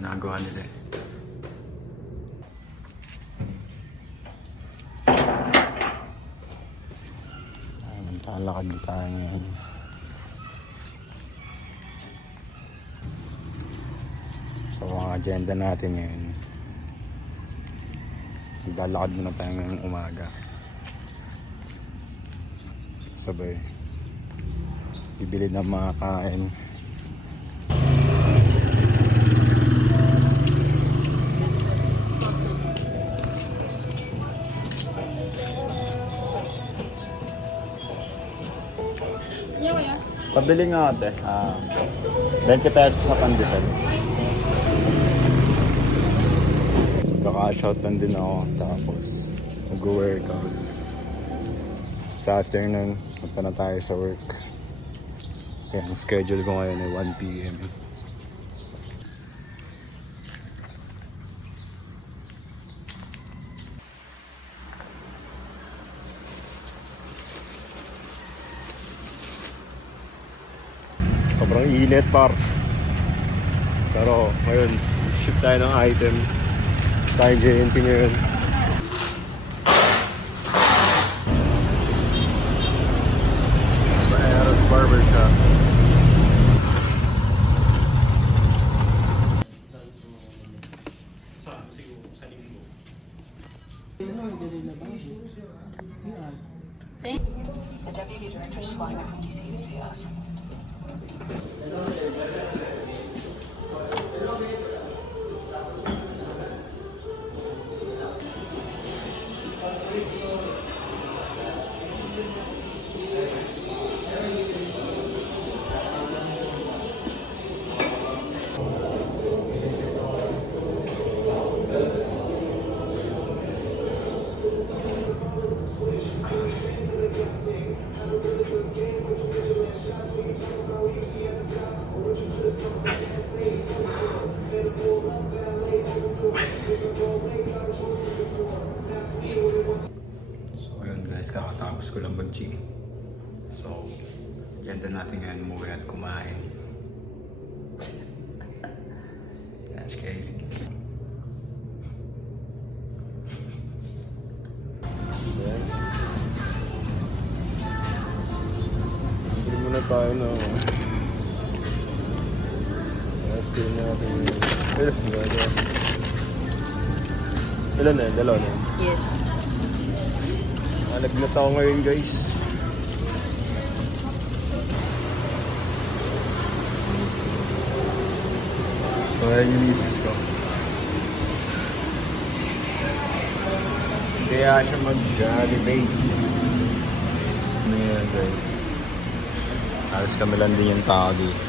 ginagawa nila eh. Lalakad na tayo ngayon. So ang agenda natin ngayon, lalakad muna tayo ngayong umaga. Sabay bibili ng mga kain. Pabili nga ate, 20 pesos na pandesal. Kaka-shout lang din ako, tapos mag-workout. Sa afternoon, punta na tayo sa work. Kasi ang schedule ko ngayon ay 1 PM. Sobrang init par. Pero ngayon, ship tayo ng item. Tayo JNT ngayon. Baeros Barbershop. The deputy director is flying up from DC to see us. So ayun guys, kakatapos ko lang mag-gym. So, agenda natin ngayon umuwi at kumain. That's crazy. Hindi muna tayo na film natin. Ilan na yun? Dalawa na yun? Yes. Nalagnat ako ngayon guys. So ayan yung misis ko. Kaya siya mag-elevate. Ano yan guys? Halos kami lang din yung tao dito.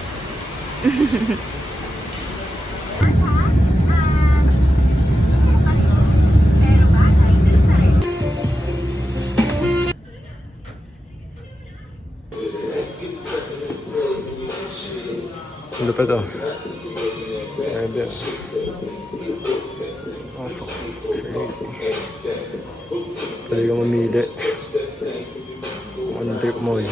Ang lupit oh. Pwede. Oh, crazy. Pwede ka mamili. Anong trip mo, G?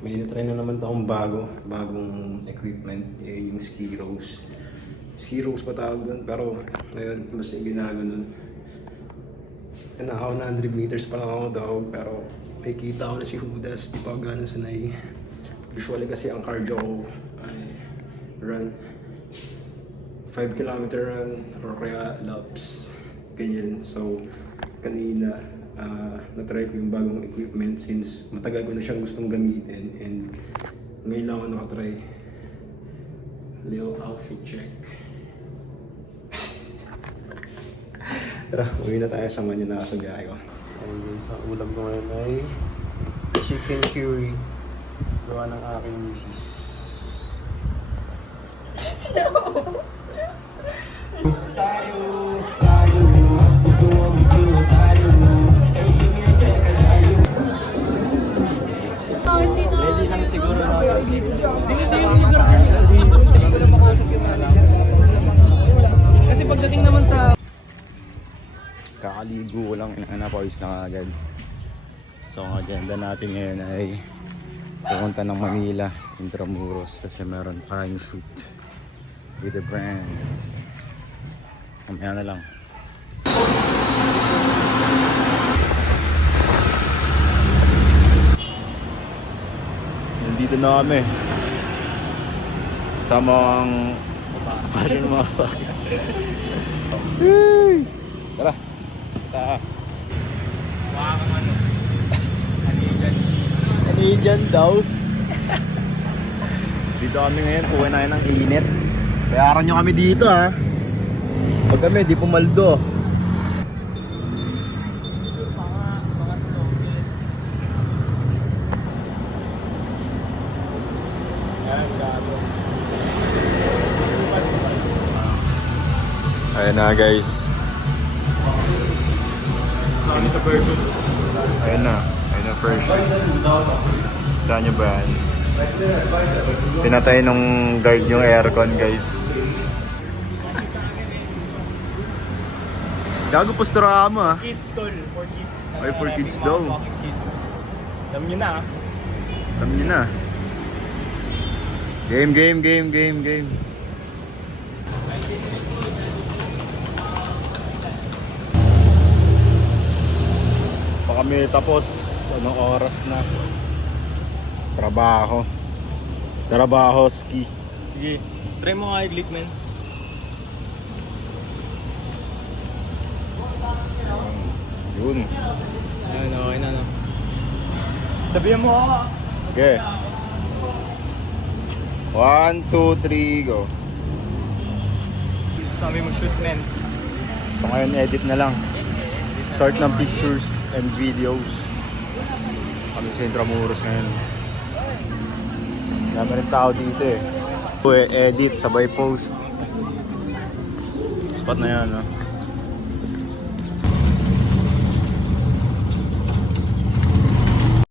May na-try na naman akong bagong equipment, yung ski rose. Ski rose pa tawag doon, pero ngayon mas yung ginaganon. Naka 100 meters pa lang ako daw, pero may kita ko na si Hudas, di pa gano'n sanay. Usually kasi ang cardio ko ay run, 5 kilometer run or kaya laps, ganyan. So kanina na-try ko yung bagong equipment since matagal ko na siyang gustong gamitin, and ngayon lang ako nakatry. Little outfit check. Tara, uwi na tayo, sama niyo na sa biyahe ko. Ayun guys, ang ulam ko ngayon ay chicken curry. Gawa ng aking misis. Sayo, sayo, Kakaligo ko lang, napawis na agad. So ang agenda natin ngayon ay pupunta ng Manila, Intramuros, kasi meron tayong shoot with the brand. Mamaya na lang. Nandito na kami. Sama ang parang mga fans. Tara. Tara. Wakang ano? Canadian daw. Dito kami ngayon, kuha na ng init. Bayaran nyo kami dito ha. Pag kami, di pumaldo. Ayan na guys. Ayan na first. Tanya nyo ba yan? Pinatay nung guard yung aircon guys. Gago postura mo ah. Kids tol, for kids. Ay, for kids daw. Fucking kids. Alam nyo na. Alam nyo na. Game. Pa kami tapos. Anong oras na? Trabaho ski. Sige, try mo nga i-click man. Yun. Ayun, okay na no. Sabihan mo ako. Okay. 1, 2, 3, go. Sabi mo shoot men. So ngayon edit na lang. Start ng pictures and videos. Kami sa Intramuros ngayon. Dami rin tao dito eh. Edit, sabay post. Spot na yan, no?